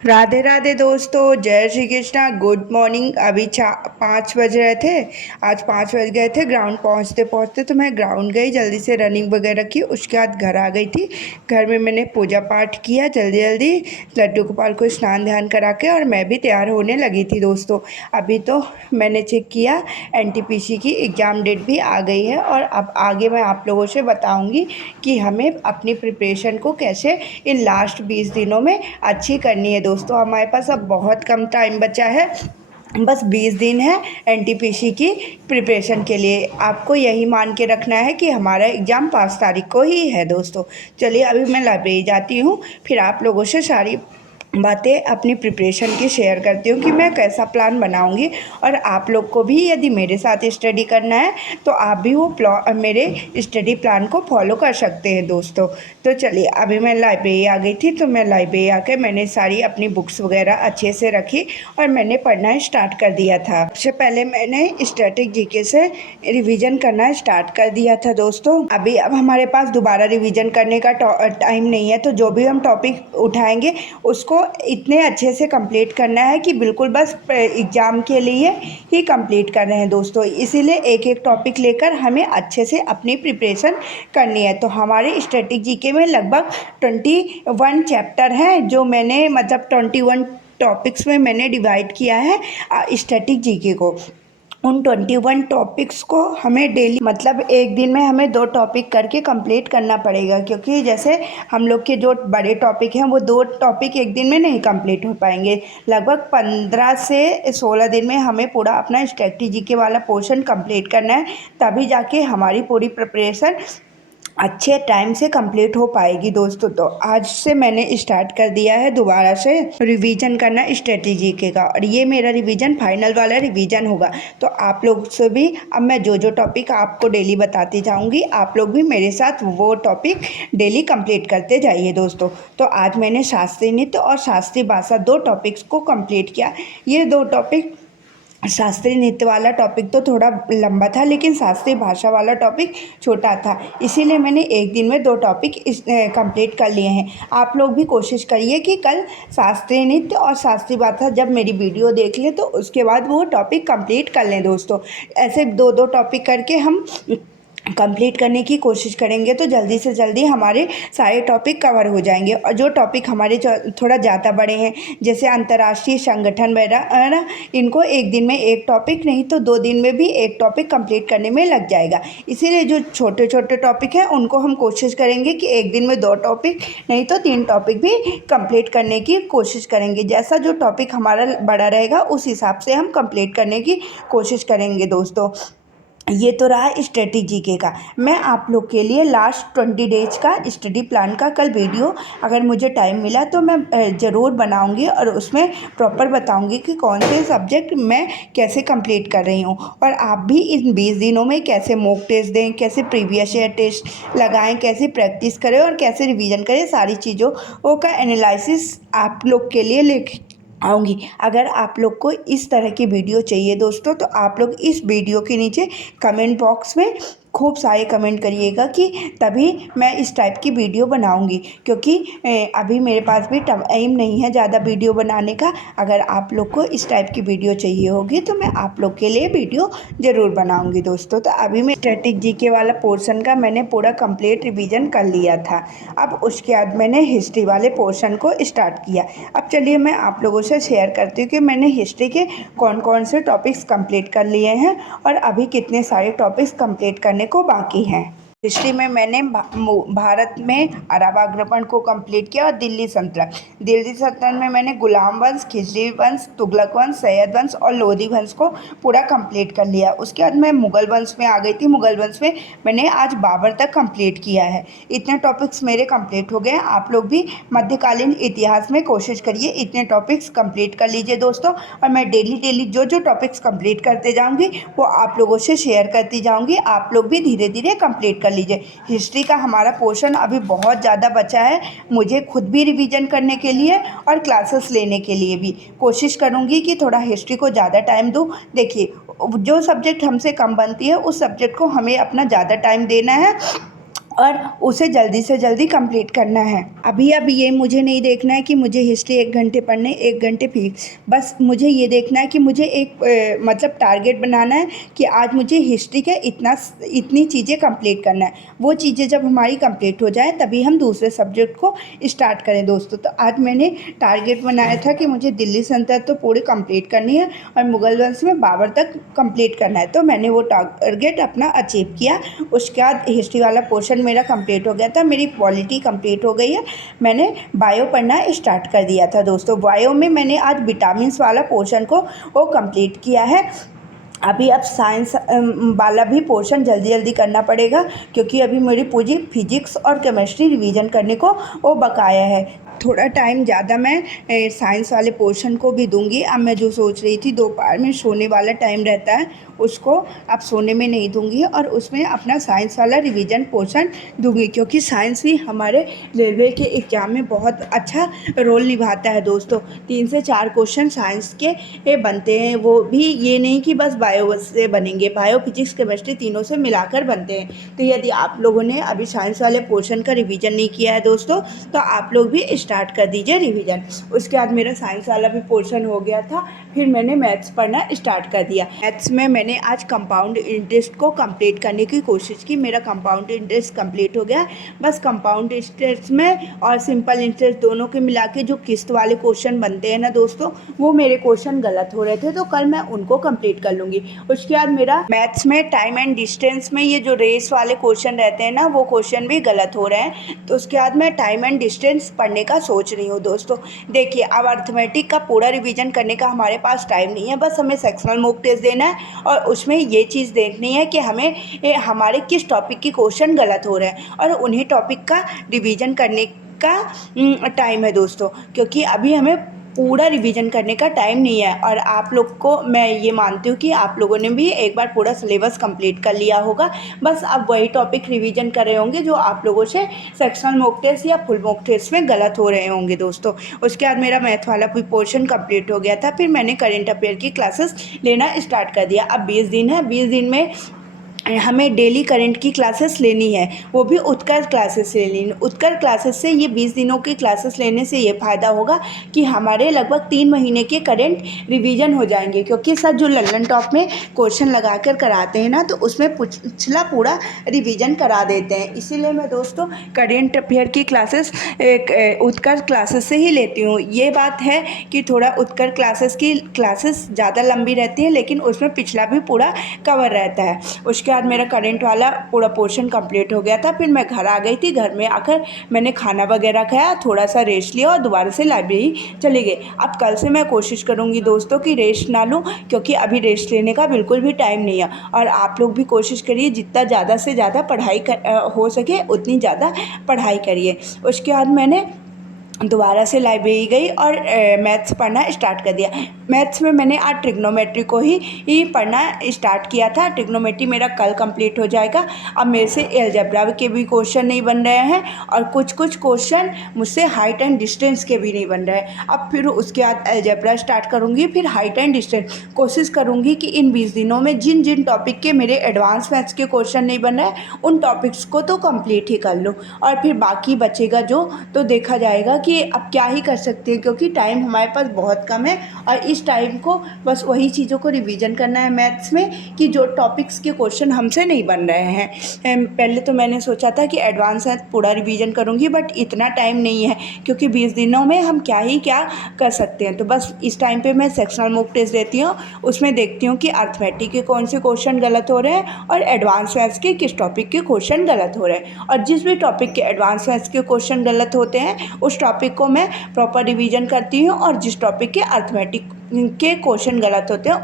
राधे राधे दोस्तों, जय Shri Krishna. Good morning. अभी 5 बज रहे थे। आज 5 बज गए थे। ग्राउंड पहुंचते पहुंचते तो मैं ग्राउंड गई, जल्दी से रनिंग वगैरह की। उसके बाद घर आ गई थी। घर में मैंने पूजा पाठ किया जल्दी जल्दी, लड्डू गोपाल को स्नान ध्यान करा के, और मैं भी तैयार होने लगी थी दोस्तों। अभी तो मैंने चेक किया, एनटीपीसी की एग्ज़ाम डेट भी आ गई है। और अब आगे मैं आप लोगों से बताऊँगी कि हमें अपनी प्रिपरेशन को कैसे इन लास्ट 20 दिनों में अच्छी करनी है दोस्तों। हमारे पास अब बहुत कम टाइम बचा है, बस 20 दिन है एनटीपीसी की प्रिपरेशन के लिए। आपको यही मान के रखना है कि हमारा एग्ज़ाम 5 तारीख को ही है दोस्तों। चलिए अभी मैं लाइब्रेरी जाती हूँ, फिर आप लोगों से सारी बातें अपनी प्रिपरेशन की शेयर करती हूँ कि मैं कैसा प्लान बनाऊँगी। और आप लोग को भी यदि मेरे साथ स्टडी करना है तो आप भी वो मेरे स्टडी प्लान को फॉलो कर सकते हैं दोस्तों। तो चलिए अभी मैं लाइब्रेरी आ गई थी, तो मैं लाइब्रेरी आकर मैंने सारी अपनी बुक्स वगैरह अच्छे से रखी और मैंने पढ़ना स्टार्ट कर दिया था। सबसे पहले मैंने स्टैटिक जीके से रिवीजन करना स्टार्ट कर दिया था दोस्तों। अब हमारे पास दोबारा रिवीजन करने का टाइम नहीं है, तो जो भी हम टॉपिक उठाएंगे उसको इतने अच्छे से कंप्लीट करना है कि बिल्कुल बस एग्ज़ाम के लिए ही कंप्लीट कर रहे हैं दोस्तों। इसीलिए एक एक टॉपिक लेकर हमें अच्छे से अपनी प्रिपरेशन करनी है। तो हमारे स्टैटिक जीके में लगभग 21 चैप्टर हैं, जो मैंने मतलब 21 टॉपिक्स में मैंने डिवाइड किया है स्टैटिक जीके को। उन 21 टॉपिक्स को हमें डेली मतलब एक दिन में हमें 2 टॉपिक करके कंप्लीट करना पड़ेगा, क्योंकि जैसे हम लोग के जो बड़े टॉपिक हैं वो 2 टॉपिक एक दिन में नहीं कंप्लीट हो पाएंगे। लगभग 15 से 16 दिन में हमें पूरा अपना स्ट्रेटजी के वाला पोर्शन कंप्लीट करना है, तभी जाके हमारी पूरी प्रिपरेशन अच्छे टाइम से कंप्लीट हो पाएगी दोस्तों। तो आज से मैंने स्टार्ट कर दिया है दोबारा से रिवीजन करना स्ट्रेटजी के का, और ये मेरा रिवीजन फाइनल वाला रिवीजन होगा। तो आप लोग से भी अब मैं जो जो टॉपिक आपको डेली बताती जाऊंगी, आप लोग भी मेरे साथ वो टॉपिक डेली कंप्लीट करते जाइए दोस्तों। तो आज मैंने शास्त्रीय नृत्य और शास्त्रीय भाषा 2 टॉपिक्स को कंप्लीट किया। ये 2 टॉपिक, शास्त्रीय नृत्य वाला टॉपिक तो थोड़ा लंबा था, लेकिन शास्त्रीय भाषा वाला टॉपिक छोटा था, इसीलिए मैंने एक दिन में 2 टॉपिक कंप्लीट कर लिए हैं। आप लोग भी कोशिश करिए कि कल शास्त्रीय नृत्य और शास्त्रीय भाषा जब मेरी वीडियो देख लें तो उसके बाद वो टॉपिक कंप्लीट कर लें दोस्तों। ऐसे 2-2 टॉपिक करके हम कंप्लीट करने की कोशिश करेंगे तो जल्दी से जल्दी हमारे सारे टॉपिक कवर हो जाएंगे। और जो टॉपिक हमारे थोड़ा ज़्यादा बड़े हैं, जैसे अंतर्राष्ट्रीय संगठन वगैरह, इनको एक दिन में एक टॉपिक नहीं तो 2 दिन में भी एक टॉपिक कंप्लीट करने में लग जाएगा। इसीलिए जो छोटे छोटे टॉपिक हैं उनको हम कोशिश करेंगे कि एक दिन में 2 टॉपिक नहीं तो 3 टॉपिक भी कंप्लीट करने की कोशिश करेंगे। जैसा जो टॉपिक हमारा बड़ा रहेगा उस हिसाब से हम कंप्लीट करने की कोशिश करेंगे दोस्तों। ये तो रहा स्ट्रेटजी के का। मैं आप लोग के लिए लास्ट 20 डेज का स्टडी प्लान का कल वीडियो अगर मुझे टाइम मिला तो मैं ज़रूर बनाऊंगी, और उसमें प्रॉपर बताऊंगी कि कौन से सब्जेक्ट मैं कैसे कंप्लीट कर रही हूँ। और आप भी इन 20 दिनों में कैसे मॉक टेस्ट दें, कैसे प्रीवियस ईयर टेस्ट लगाएं, कैसे प्रैक्टिस करें और कैसे रिवीजन करें, सारी चीज़ों का एनालिसिस आप लोग के लिए लेके आऊँगी। अगर आप लोग को इस तरह की वीडियो चाहिए दोस्तों, तो आप लोग इस वीडियो के नीचे कमेंट बॉक्स में खूब सारे कमेंट करिएगा, कि तभी मैं इस टाइप की वीडियो बनाऊंगी। क्योंकि अभी मेरे पास भी टाइम नहीं है ज़्यादा वीडियो बनाने का। अगर आप लोग को इस टाइप की वीडियो चाहिए होगी तो मैं आप लोग के लिए वीडियो ज़रूर बनाऊंगी दोस्तों। तो अभी मैं स्टैटिक जीके वाला पोर्शन का मैंने पूरा कंप्लीट रिवीजन कर लिया था। अब उसके बाद मैंने हिस्ट्री वाले पोर्शन को स्टार्ट किया। अब चलिए मैं आप लोगों से शेयर करती हूँ कि मैंने हिस्ट्री के कौन कौन से टॉपिक्स कंप्लीट कर लिए हैं और अभी कितने सारे टॉपिक्स कंप्लीट करने को बाकी हैं। हिस्ट्री में मैंने भारत में अरब आक्रमण को कंप्लीट किया और दिल्ली सल्तनत में मैंने गुलाम वंश, खिजरी वंश, तुगलक वंश, सैयद वंश और लोधी वंश को पूरा कंप्लीट कर लिया। उसके बाद मैं मुगल वंश में आ गई थी। मुगल वंश में मैंने आज बाबर तक कंप्लीट किया है। इतने टॉपिक्स मेरे कंप्लीट हो गए हैं। आप लोग भी मध्यकालीन इतिहास में कोशिश करिए इतने टॉपिक्स कंप्लीट कर लीजिए दोस्तों। और मैं डेली जो जो टॉपिक्स कंप्लीट करते जाऊँगी वो आप लोगों से शेयर करती जाऊँगी। आप लोग भी धीरे धीरे कंप्लीट कर लीजिए। हिस्ट्री का हमारा पोर्शन अभी बहुत ज़्यादा बचा है। मुझे खुद भी रिवीजन करने के लिए और क्लासेस लेने के लिए भी कोशिश करूँगी कि थोड़ा हिस्ट्री को ज़्यादा टाइम दूँ। देखिए, जो सब्जेक्ट हमसे कम बनती है उस सब्जेक्ट को हमें अपना ज़्यादा टाइम देना है, और उसे जल्दी से जल्दी कंप्लीट करना है। अभी अब ये मुझे नहीं देखना है कि मुझे हिस्ट्री 1 घंटे पढ़ने 1 घंटे फिक्स, बस मुझे ये देखना है कि मुझे एक मतलब टारगेट बनाना है कि आज मुझे हिस्ट्री के इतनी चीज़ें कंप्लीट करना है। वो चीज़ें जब हमारी कंप्लीट हो जाए तभी हम दूसरे सब्जेक्ट को स्टार्ट करें दोस्तों। तो आज मैंने टारगेट बनाया था कि मुझे दिल्ली सल्तनत तो पूरी कंप्लीट करनी है और मुगल वंश में बाबर तक कंप्लीट करना है। तो मैंने वो टारगेट अपना अचीव किया। उसके बाद हिस्ट्री वाला पोर्शन मेरा कंप्लीट हो गया था, मेरी पॉलिटी कंप्लीट हो गई है। मैंने बायो पढ़ना स्टार्ट कर दिया था दोस्तों। बायो में मैंने आज विटामिन्स वाला पोर्शन को वो कंप्लीट किया है। अभी अब साइंस वाला भी पोर्शन जल्दी जल्दी करना पड़ेगा, क्योंकि अभी मेरी पूरी फिजिक्स और केमिस्ट्री रिवीजन करने को वो बकाया है। थोड़ा टाइम ज़्यादा मैं साइंस वाले पोर्शन को भी दूंगी। अब मैं जो सोच रही थी दोपहर में सोने वाला टाइम रहता है, उसको अब सोने में नहीं दूंगी और उसमें अपना साइंस वाला रिवीजन पोर्शन दूंगी, क्योंकि साइंस भी हमारे रेलवे के एग्ज़ाम में बहुत अच्छा रोल निभाता है दोस्तों। 3 से 4 क्वेश्चन साइंस के बनते हैं, वो भी ये नहीं कि बस बायो से बनेंगे, बायो फिजिक्स केमिस्ट्री तीनों से मिलाकर बनते हैं। तो यदि आप लोगों ने अभी साइंस वाले पोर्शन का रिवीजन नहीं किया है दोस्तों, तो आप लोग भी स्टार्ट कर दीजिए रिवीजन। उसके बाद मेरा साइंस वाला भी पोर्शन हो गया था, फिर मैंने मैथ्स पढ़ना स्टार्ट कर दिया। मैथ्स में मैंने आज कंपाउंड इंटरेस्ट को कंप्लीट करने की कोशिश की। मेरा कंपाउंड इंटरेस्ट कंप्लीट हो गया। बस कंपाउंड इंटरेस्ट में और सिंपल इंटरेस्ट दोनों के मिला के जो किस्त वाले क्वेश्चन बनते हैं ना दोस्तों, वो मेरे क्वेश्चन गलत हो रहे थे, तो कल मैं उनको कंप्लीट कर लूँगी। उसके बाद मेरा मैथ्स में टाइम एंड डिस्टेंस में ये जो रेस वाले क्वेश्चन रहते हैं ना, वो क्वेश्चन भी गलत हो रहे हैं। तो उसके बाद मैं टाइम एंड डिस्टेंस पढ़ने का सोच रही हूँ दोस्तों। देखिए, अब अर्थमेटिक का पूरा रिवीजन करने का हमारे पास टाइम नहीं है, बस हमें सेक्शनल मॉक टेस्ट देना है और उसमें ये चीज़ देखनी है कि हमें हमारे किस टॉपिक की क्वेश्चन गलत हो रहे हैं, और उन्हीं टॉपिक का रिवीजन करने का टाइम है दोस्तों। क्योंकि अभी हमें पूरा रिवीजन करने का टाइम नहीं है, और आप लोग को मैं ये मानती हूँ कि आप लोगों ने भी एक बार पूरा सिलेबस कंप्लीट कर लिया होगा। बस अब वही टॉपिक रिवीजन कर रहे होंगे जो आप लोगों से सेक्शनल मॉक टेस्ट या फुल मॉक टेस्ट में गलत हो रहे होंगे दोस्तों। उसके बाद मेरा मैथ वाला कोई पोर्शन कंप्लीट हो गया था। फिर मैंने करेंट अफेयर की क्लासेस लेना स्टार्ट कर दिया। अब 20 दिन है, 20 दिन में हमें डेली करंट की क्लासेस लेनी है, वो भी उत्कर्ष क्लासेस लेनी है। उत्कर्ष क्लासेस से ये 20 दिनों की क्लासेस लेने से ये फ़ायदा होगा कि हमारे लगभग 3 महीने के करंट रिवीजन हो जाएंगे, क्योंकि सर जो लल्लन टॉप में क्वेश्चन लगा कर कराते हैं ना, तो उसमें पिछला पूरा रिवीजन करा देते हैं। इसीलिए मैं दोस्तों करंट अफेयर की क्लासेस उत्कर्ष क्लासेस से ही लेती हूँ। ये बात है कि थोड़ा उत्कर्ष क्लासेस की क्लासेस ज़्यादा लंबी रहती है, लेकिन उसमें पिछला भी पूरा कवर रहता है। उसके बाद मेरा करंट वाला पूरा पोर्शन कंप्लीट हो गया था। फिर मैं घर आ गई थी। घर में आकर मैंने खाना वगैरह खाया, थोड़ा सा रेस्ट लिया और दोबारा से लाइब्रेरी चले गए। अब कल से मैं कोशिश करूँगी दोस्तों कि रेस्ट ना लूँ, क्योंकि अभी रेस्ट लेने का बिल्कुल भी टाइम नहीं है। और आप लोग भी कोशिश करिए जितना ज़्यादा से ज़्यादा पढ़ाई हो सके उतनी ज़्यादा पढ़ाई करिए। उसके बाद मैंने दोबारा से लाइब्रेरी गई और मैथ्स पढ़ना स्टार्ट कर दिया। मैथ्स में मैंने आज ट्रिग्नोमेट्री को ही पढ़ना स्टार्ट किया था। ट्रिग्नोमेट्री मेरा कल कंप्लीट हो जाएगा। अब मेरे से अलजेब्रा के भी क्वेश्चन नहीं बन रहे हैं, और कुछ क्वेश्चन मुझसे हाइट एंड डिस्टेंस के भी नहीं बन रहे हैं। अब फिर उसके बाद अलजेब्रा स्टार्ट करूँगी, फिर हाइट एंड डिस्टेंस। कोशिश करूँगी कि इन 20 दिनों में जिन जिन टॉपिक के मेरे एडवांस मैथ्स के क्वेश्चन नहीं बन रहे हैं, उन टॉपिक्स को तो कंप्लीट ही कर लूँ, और फिर बाकी बचेगा जो तो देखा जाएगा कि अब क्या ही कर सकते हैं, क्योंकि टाइम हमारे पास बहुत कम है। और इस टाइम को बस वही चीज़ों को रिवीजन करना है मैथ्स में कि जो टॉपिक्स के क्वेश्चन हमसे नहीं बन रहे हैं। पहले तो मैंने सोचा था कि एडवांस मैथ पूरा रिवीजन करूँगी, बट इतना टाइम नहीं है, क्योंकि 20 दिनों में हम क्या कर सकते हैं। तो बस इस टाइम पे मैं सेक्शनल मॉक टेस्ट देती हूँ, उसमें देखती हूँ कि अर्थमेटिक के कौन से क्वेश्चन गलत हो रहे हैं और एडवांस मैथ्स के किस टॉपिक के क्वेश्चन गलत हो रहे हैं। और जिस भी टॉपिक के एडवांस मैथ्स के क्वेश्चन गलत होते हैं, उस टॉपिक को मैं प्रॉपर रिवीजन करती हूँ, और जिस टॉपिक के अर्थमेटिक के क्वेश्चन गलत होते हैं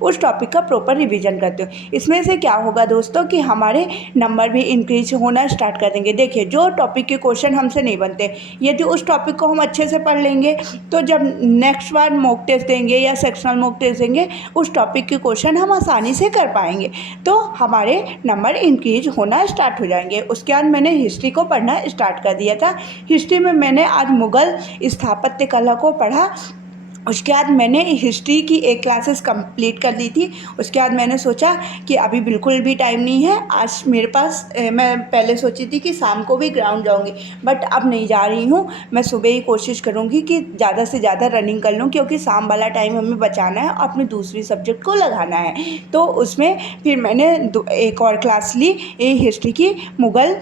उस टॉपिक का प्रॉपर रिवीजन करती हूँ। इसमें से क्या होगा दोस्तों कि हमारे नंबर भी इंक्रीज होना स्टार्ट कर देंगे। देखिए, जो टॉपिक के क्वेश्चन हमसे नहीं बनते, यदि उस टॉपिक को हम अच्छे से पढ़ लेंगे, तो जब नेक्स्ट बार मॉक टेस्ट देंगे या सेक्शनल मॉक टेस्ट देंगे, उस टॉपिक के क्वेश्चन हम आसानी से कर पाएंगे, तो हमारे नंबर इंक्रीज होना स्टार्ट हो जाएंगे। उसके बाद मैंने हिस्ट्री को पढ़ना स्टार्ट कर दिया था। हिस्ट्री में मैंने आज मुग़ल स्थापत्य कला को पढ़ा, उसके बाद मैंने हिस्ट्री की एक क्लासेस कंप्लीट कर ली थी। उसके बाद मैंने सोचा कि अभी बिल्कुल भी टाइम नहीं है आज मेरे पास। मैं पहले सोची थी कि शाम को भी ग्राउंड जाऊंगी, बट अब नहीं जा रही हूँ। मैं सुबह ही कोशिश करूँगी कि ज़्यादा से ज़्यादा रनिंग कर लूँ, क्योंकि शाम वाला टाइम हमें बचाना है और अपने दूसरी सब्जेक्ट को लगाना है। तो उसमें फिर मैंने एक और क्लास ली, ये हिस्ट्री की, मुग़ल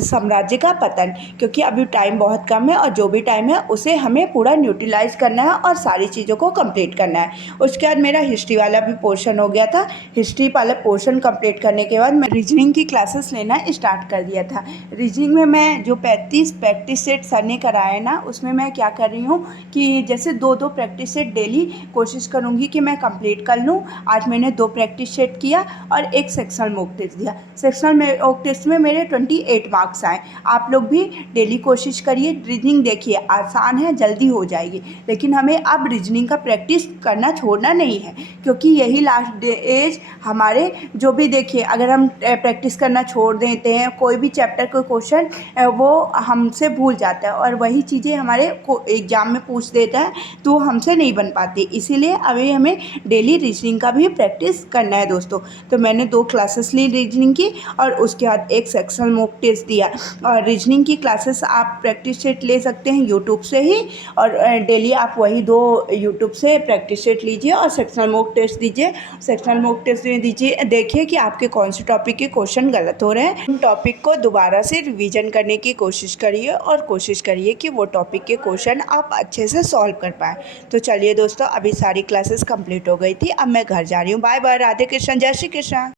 साम्राज्य का पतन, क्योंकि अभी टाइम बहुत कम है और जो भी टाइम है उसे हमें पूरा यूटिलाइज करना है और सारी चीज़ों को कंप्लीट करना है। उसके बाद मेरा हिस्ट्री वाला भी पोर्शन हो गया था। हिस्ट्री वाला पोर्शन कंप्लीट करने के बाद मैं रीजनिंग की क्लासेस लेना स्टार्ट कर दिया था। रीजनिंग में मैं जो 35 प्रैक्टिस सेट सर ने कराए ना, उसमें मैं क्या कर रही हूँ कि जैसे 2-2 प्रैक्टिस सेट डेली कोशिश करूँगी कि मैं कंप्लीट कर लूँ। आज मैंने 2 प्रैक्टिस सेट किया और एक सेक्शनल मॉक टेस्ट दिया। सेक्शनल मॉक टेस्ट में मेरे 28 मार्क्स आए। आप लोग भी डेली कोशिश करिए। रीजनिंग देखिए आसान है, जल्दी हो जाएगी, लेकिन हमें अब रीजनिंग का प्रैक्टिस करना छोड़ना नहीं है, क्योंकि यही लास्ट एज हमारे जो भी, देखिए अगर हम प्रैक्टिस करना छोड़ देते हैं कोई भी चैप्टर का क्वेश्चन, वो हमसे भूल जाता है और वही चीज़ें हमारे एग्ज़ाम में पूछ देता है, तो हमसे नहीं बन पाती। इसीलिए अभी हमें डेली रीजनिंग का भी प्रैक्टिस करना है दोस्तों। तो मैंने 2 क्लासेस ली रीजनिंग की और उसके बाद एक सेक्शनल मॉक टेस्ट दिया। और रीजनिंग की क्लासेस आप प्रैक्टिस सेट ले सकते हैं यूट्यूब से ही, और डेली आप वही 2 यूट्यूब से प्रैक्टिस सेट लीजिए और सेक्शनल मॉक टेस्ट दीजिए। सेक्शनल मॉक टेस्ट में दीजिए, देखिए कि आपके कौन से टॉपिक के क्वेश्चन गलत हो रहे हैं। उन टॉपिक को दोबारा से रिवीजन करने की कोशिश करिए और कोशिश करिए कि वो टॉपिक के क्वेश्चन आप अच्छे से सॉल्व कर पाएँ। तो चलिए दोस्तों, अभी सारी क्लासेस कंप्लीट हो गई थी, अब मैं घर जा रही हूँ। बाय बाय, राधे कृष्ण, जय श्री कृष्ण।